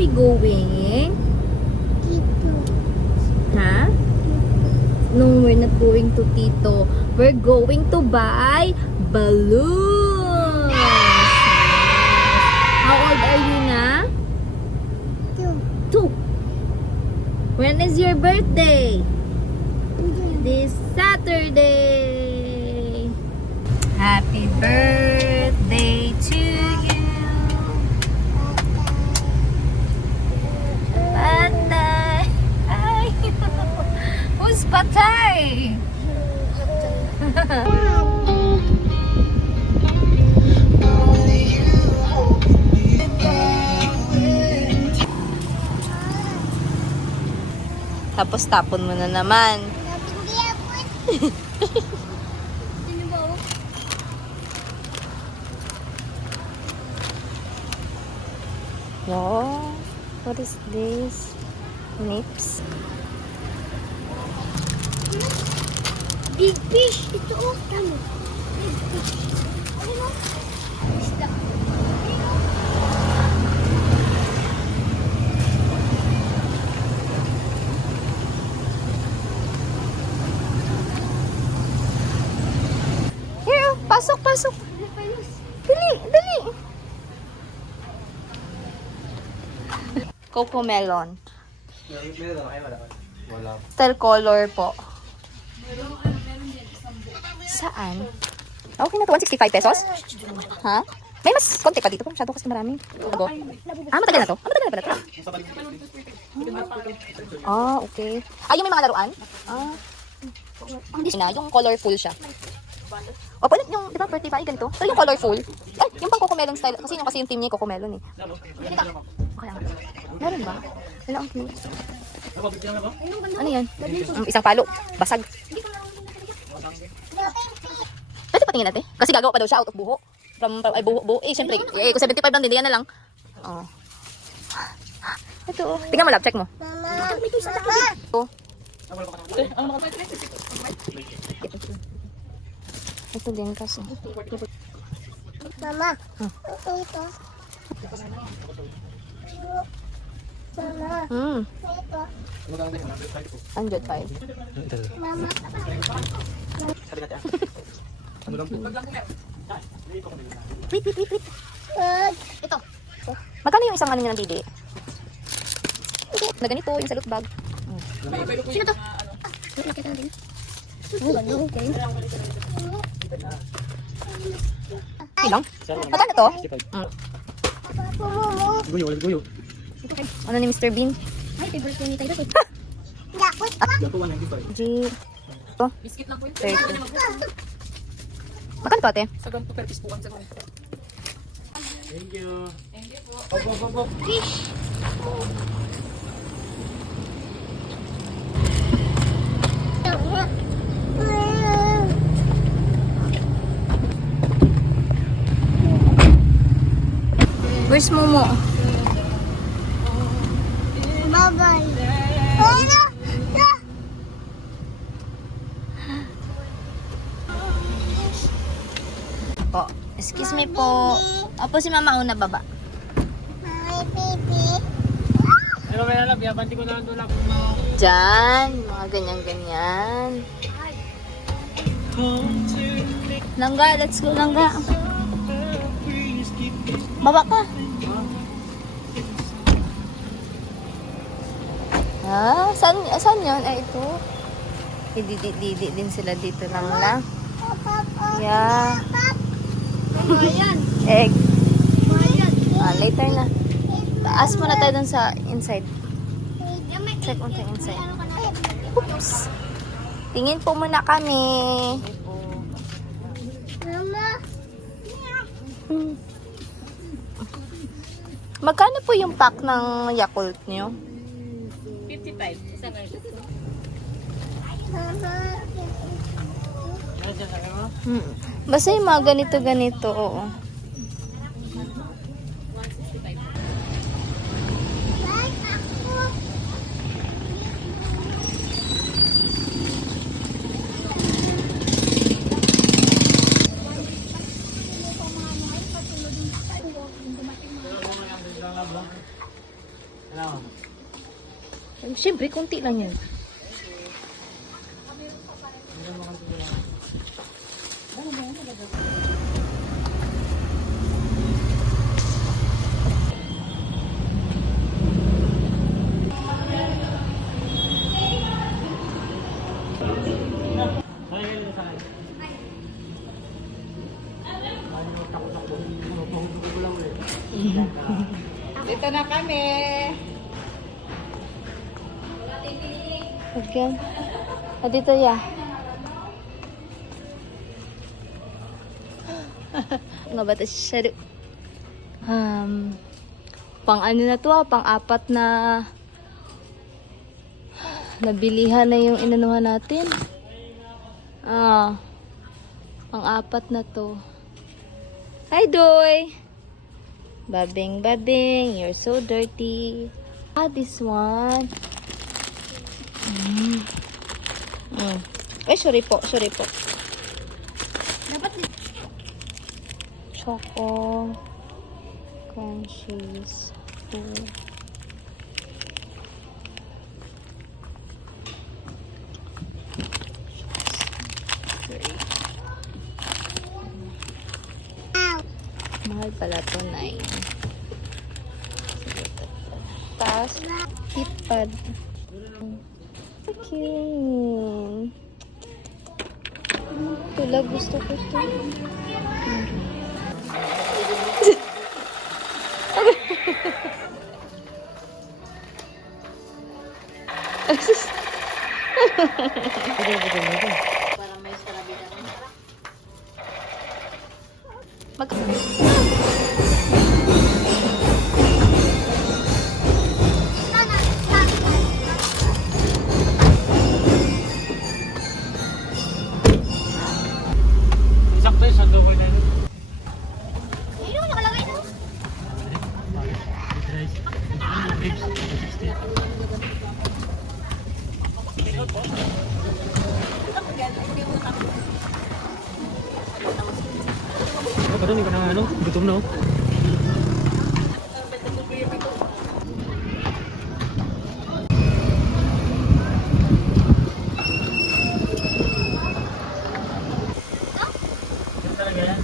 we going? Tito. Huh? No, we're not going to Tito. We're going to buy balloons. How old are you na? Two. 2. When is your birthday? This Saturday. Happy birthday to you. Patay. Ay. Who's patay? Tapos tapon mo na naman. Wow, what is this? Nips? Big fish. Ito oh. Tama. Big fish. Ano mo? Isda. Here, oh, pasok, pasok. Dali, dali. Coco melon. Pastel color po. Saan? Okay na to, 165 pesos? Ha? May mas konti pa dito po. Masyado kasi marami. Matagal na to? Matagal na pala to? Okay. Yung may mga laruan? Yung colorful siya. Opo, yung, di ba, 35, ganito? So, yung colorful. Ay, yung pang cocomelon style. Kasi yung team niya, cocomelon eh. Okay, meron ba? Wala, ang cute. Ano yan? Isang palo. Basag. Pwede patingin natin. Kasi gagawa pa daw siya out of buho. Ay, buho. Eh, syempre. Eh, kung 75 lang din, yan na lang. Oh. Ito, oh. Tingnan mo, lab. Check mo. Mama. Ito. Ito din kasi. Mama. Ito. Mama. Ito. 105. Mama. Wait. Ito. Magkano yung isang ano niya ng bidi? Na ganito, yung salute bag. Sino to? Nakita natin. Ganun, okay. Ilang? Magkano to? Guyo. Ano ni Mr. Bean? Ay, favorite ko ni Tayo. Dakot. G. Ito? Biscuit lang po yun. 30. Magkano to, ate? Sa ganito, 30 po ang sagot. Thank you. Thank you po. Fish. Where's Momo? Bye-bye. Po. Excuse me po. Opo, si Mama una baba. Hi, baby. Ano may alam, yabanti ko na ang tulak. Diyan. Mga ganyan-ganyan. Langga, let's go, Langga. Baba ka. Saan yun? Ay, ito. Didi din sila dito lang na. Yeah. Ayan. Egg. Ayan. Later na. Taas muna tayo dun sa inside. Check on the inside. Oops. Tingin po muna kami. Mama. Magkano po yung pack ng Yakult nyo? 55. Isa kayo. Mama. Basta yung mga ganito, oo. Bye, ako. Ano? Siyempre, konti lang yun. Ay, ayun sa akin. Ay, takot-takot. Pahugog ko lang ulit. Dito na kami. Okay. O, dito ya. Nga ba ito siya? Pang ano na to pang apat na nabilihan na yung inanuhan natin. Pang apat na to. Hi, Doy! Babing, babing. You're so dirty. This one. Ay, sorry po. Sorry po. Dapat Choco. Crunchies. 2. Mahal pala to, 9. Tapos, hipad. So cute. Tulag, gusto ko to. Mag Sakto yun, sando ko na yun. Ayun naman nakalagay no? Ano, hindi ko na ano, gutom na oh. Yan talaga yan.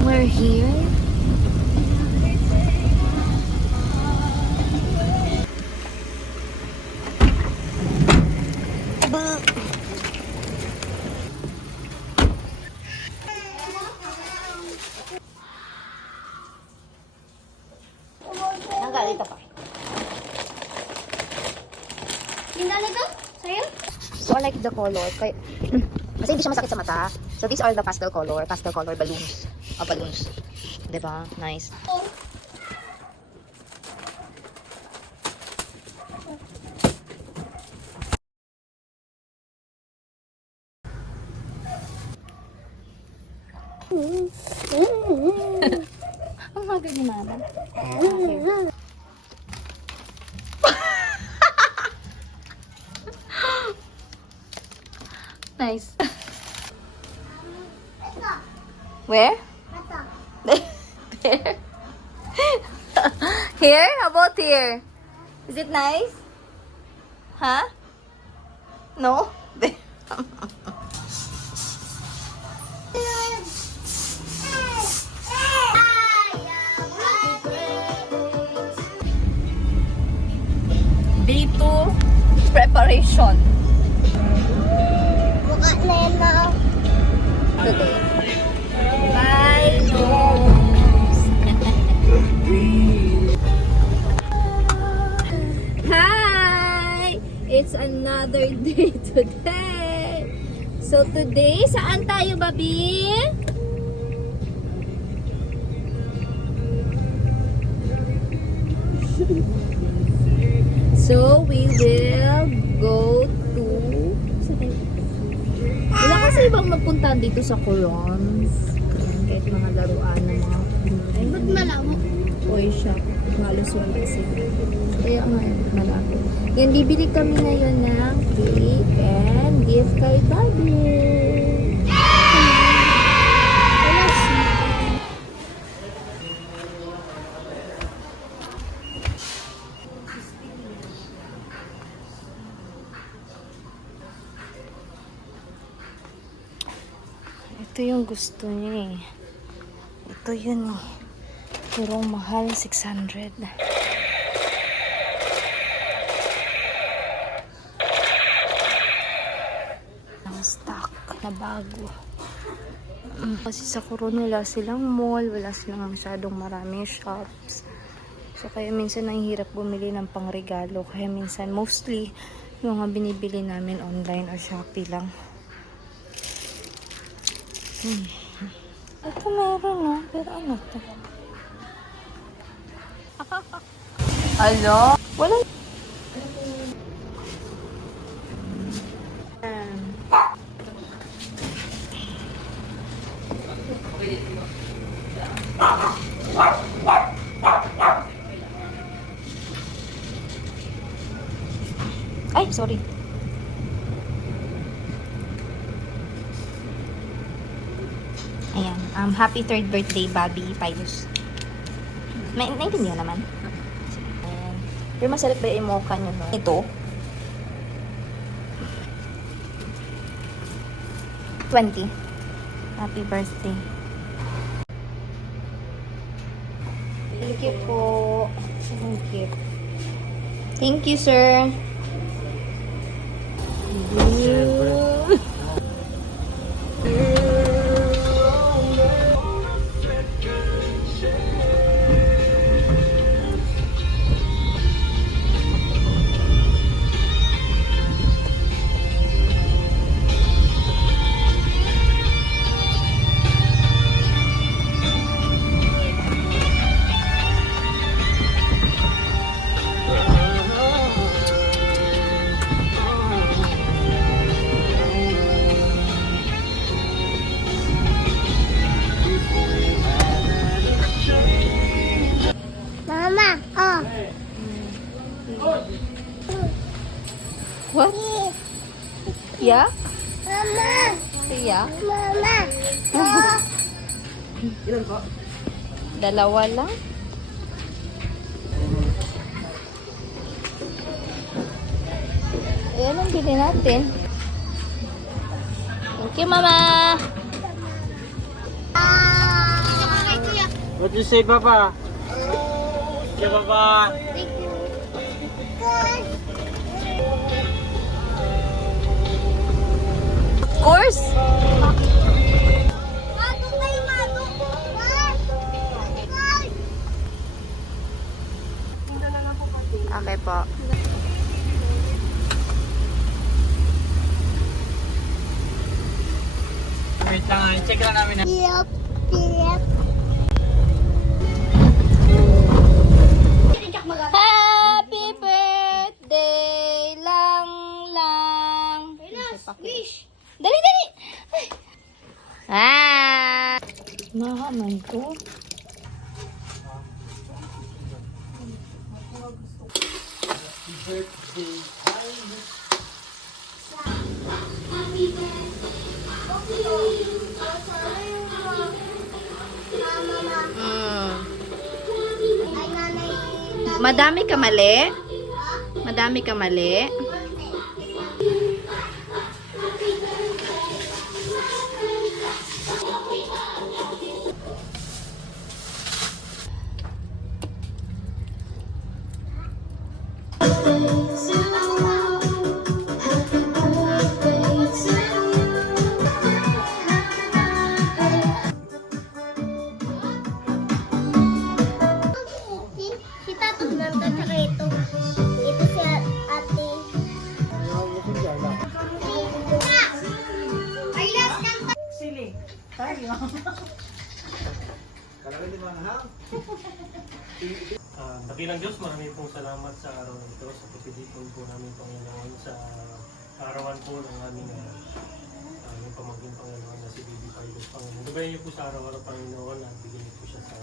We're here. Nanggalito pa. Yung ganito? Sa'yo? So I like the color. Kasi hindi siya masakit sa mata. So these are the pastel color balloons. Balloons. 'Di ba? Nice. Oh. Ang maga ni mama. Nice. Where? There. Here? How about here? Is it nice? Huh? No? Day 2 preparation. Buka lelo. Today. Bye, Jones. Hi! It's another day today. So today, saan tayo, baby? So we will go to... Wala kasi ibang magpunta dito sa Corons. Okay. kahit mga laruan ng mga Pinoy. Ba't malamo? Toy shop. Halos wala sila. Kaya nga, malaki. Yan, bibili kami ngayon ng cake and gift kay Bobby. Wala siya. Ito yung gusto niya eh. Ito yun eh. Pero ang mahal, 600. Ang stock na bago. Kasi sa Coron wala silang mall, wala silang masyadong marami shops. So kaya minsan nahihirap bumili ng pangregalo. Kaya minsan mostly yung mga binibili namin online or Shopee lang. Ito meron no, pero ano to? Ano? Wala. Ay, sorry. Ayan. Happy 3rd birthday, Bobby Pius. Naintindihan naman. Ayan. Pero masarap ba yung mocha nyo, no? Ito. 20. Happy birthday. Thank you po. Thank you. Thank you, sir. Mama, oh. What? Yeah? Mama, Yeah? mama. Oh. Dalawa lang? Ayan ang bili natin. Thank you, Mama! What you say, Papa? Yeah, Papa. Of course! Okay po. Wait lang, check lang namin na. Yep, yep. Happy birthday lang lang. Wish. Dali, dali! Ay. Ah! Mahaman ko. Madami ka mali? Madami ka mali? Si Tato nanda tsaka ito. Ito si ate. Ay, last kanta. Sili. Tayo. Dakilang Diyos, marami pong salamat sa araw na ito, sa pagpipon po namin Panginoon sa arawan po ng aming inyong pamangkin Panginoon na si Baby Pilot Panginoon. Gabayan niyo po sa araw-araw Panginoon at bigyan niyo po siya sa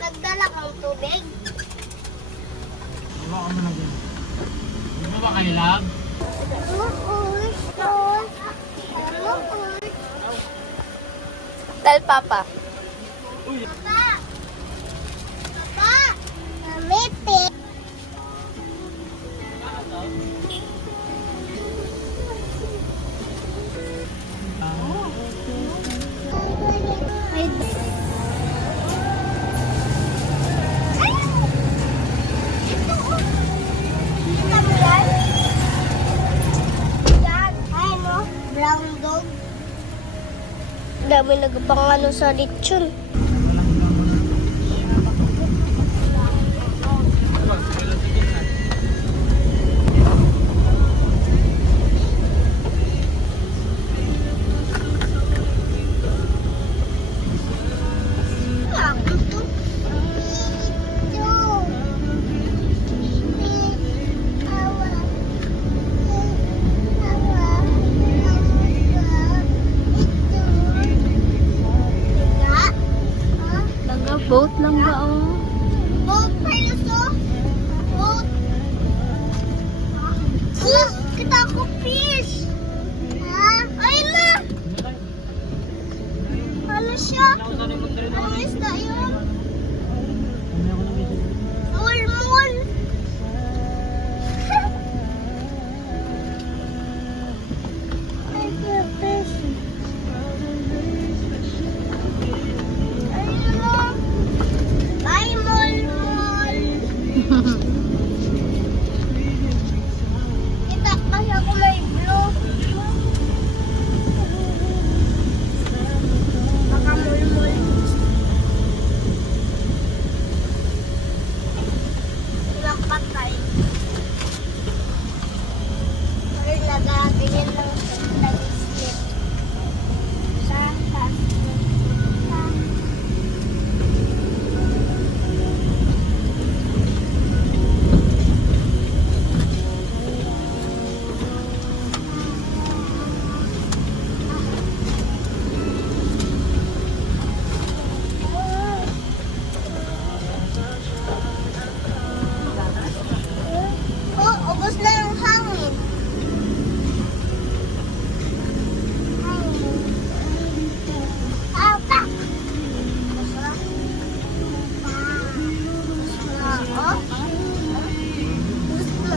Nagdala kang tubig? Ano ka mo na din? Di ba ba kayo lab? Dal papa. Papa! Papa! Mamipi! Brown dog. Dami nagpangano sa lechon. Boat lang ba oh? Boat tayo so. Boat. Kita ko fish. Ha? Ay na. Ano siya? Ano isda yun? Ulmul. I feel fish. Ayun. Bye, Mol. Kita kasi ako may blue. Baka mulmul. Nakapatay. Pero nagatingin lang nag-slip. Sa taas. Oh, ubos na yung hangin. Papa! Ubos na. Oh? Ubos na.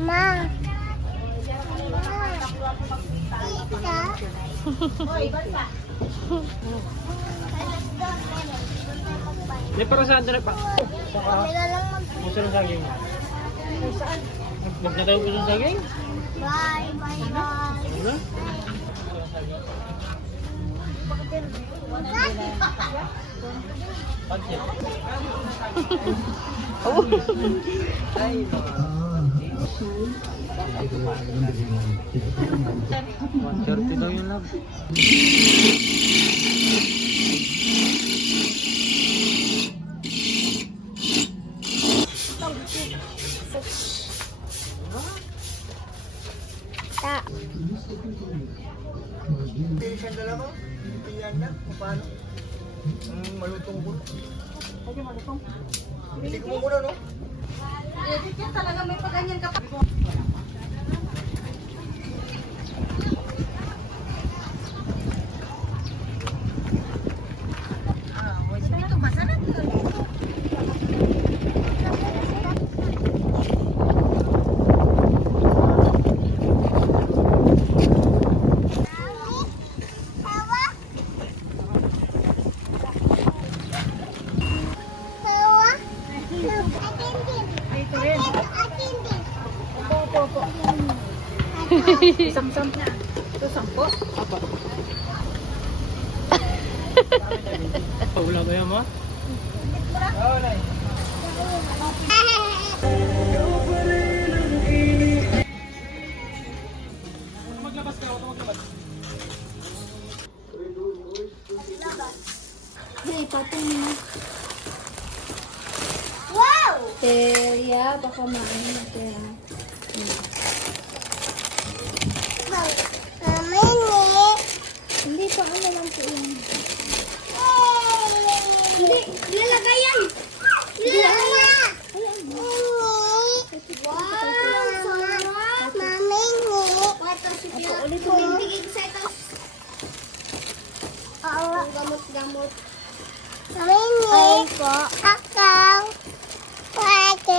Mama. Hindi, pero saan doon pa? Saka, puso ng saging. Huwag na tayo puso ng saging? Bye, bye, bye. Ano? Charity daw yun lang. Ta. Siya dalawa, piyan na, kung paano. Malutong ko. Hindi ko muna, no? Talaga may paganyan ka pa. Tawa. Atindin. Atindin. Opo. Isang-sam na. Ito, 10. Paula ba yan mo? Hey, patong mo. Wow! Teria, baka maano na pera. Mami ni. Hindi pa, ano lang po yun. Hindi, nilalagay yan. Nilalagay. Wow! Sarap! Mami ni. Ulit Kung tingin sa ito. Oo. Gamot. Mami ni. Ay po. Akaw. Pwede.